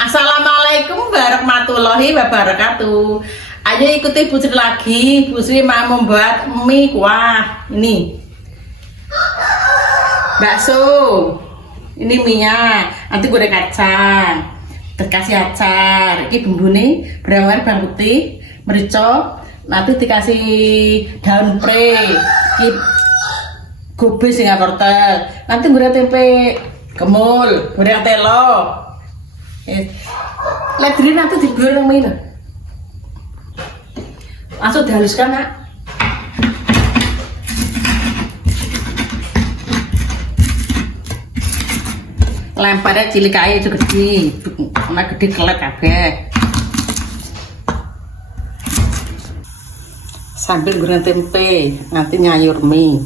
Assalamualaikum warahmatullahi wabarakatuh. Ayo ikuti Bu Sri lagi. Bu Sri mau membuat mie kuah. Ini bakso. Ini minyak. Nanti goreng kacang. Dikasih acar. Ini bumbunya bawang putih, merica. Nanti dikasih daun pre. Ini gubis sing wortel. Nanti goreng tempe gemul, goreng telo. Lagi nanti digoreng mie langsung dihaluskan, Nak. Lemparnya cilik aja itu gede, karena gede kelek kabeh. Sambil goreng tempe, nanti nyayur mie.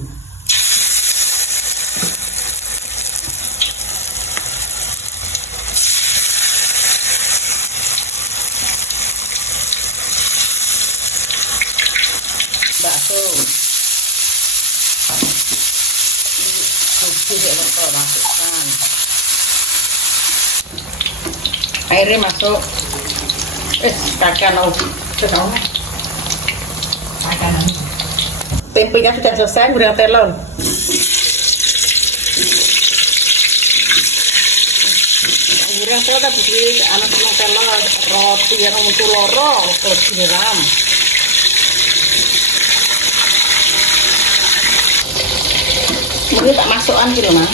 Bakso ini wortel masukkan, airnya masuk, tempenya sudah selesai, goreng telur. Goreng telur kan begini, anak telur roti yang muncul lorong lebih ram. Ini tak masukkan gitu, Mas.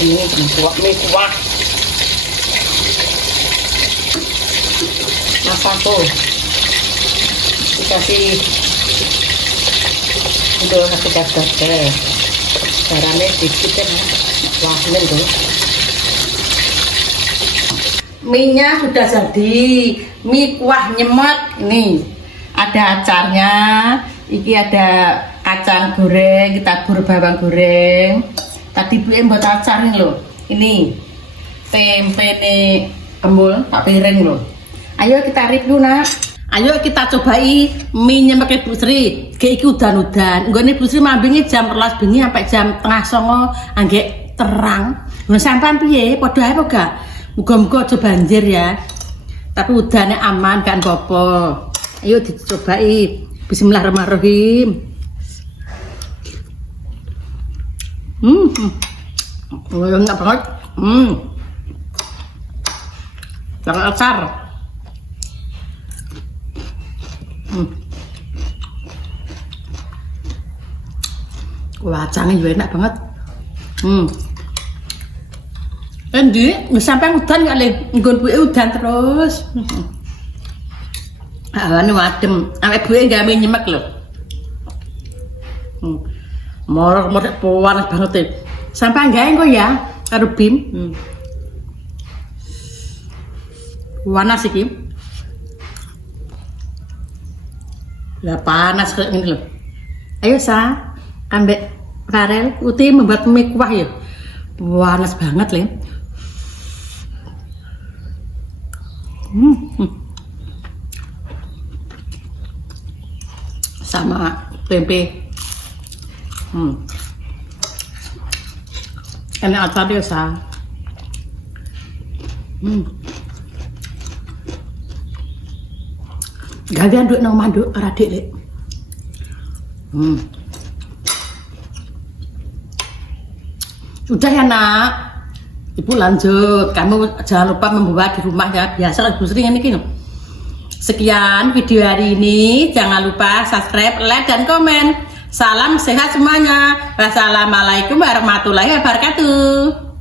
Ini buat mie kuah. Masak tuh. Dikasih udah kasih dadar. Caranya dikit kan. Wah, ini tuh. Mie-nya sudah jadi, mie kuah nyemek. Ini ada acarnya, iki ada kacang goreng, kita tabur bawang goreng. Tadi Bu buat acar nih loh. Ini tempe nih kembul tak piring loh. Ayo kita review, Nak. Ayo kita cobai mie nyemek Bu Sri. Kayak iki udan-udan. Gue nih Bu Sri mambingi jam 12 bengi sampai jam tengah 09 anggek terang. Nah, sampai piye? Padha ae apa gak? Muga-muga aja banjir ya. Tapi udannya aman kan popo. Ayo dicobai. Bismillahirrahmanirrahim. Enak banget. Jangan acar. Wah, kacangnya juga enak banget. Endi, sampai udan kali, nggon buke udan terus. Awane wadem, awake buke gawe nyemek lho. Morok-morok panas banget. Sampai gawe kok ya karo Bim. Panas iki. Lah panas kayak gini loh. Ayo Sa, ambek Farel, Uti membuat mie kuah ya. Panas banget, Lin. Sama tempe. Enak acar dia, Sa. Gawean nduk nang manduk karo adik, Lek. Sudah ya, Nak. Ibu lanjut, kamu jangan lupa membawa di rumah ya, biasa lah Bu Sri ini. Sekian video hari ini, jangan lupa subscribe, like, dan komen. Salam sehat semuanya. Wassalamualaikum warahmatullahi wabarakatuh.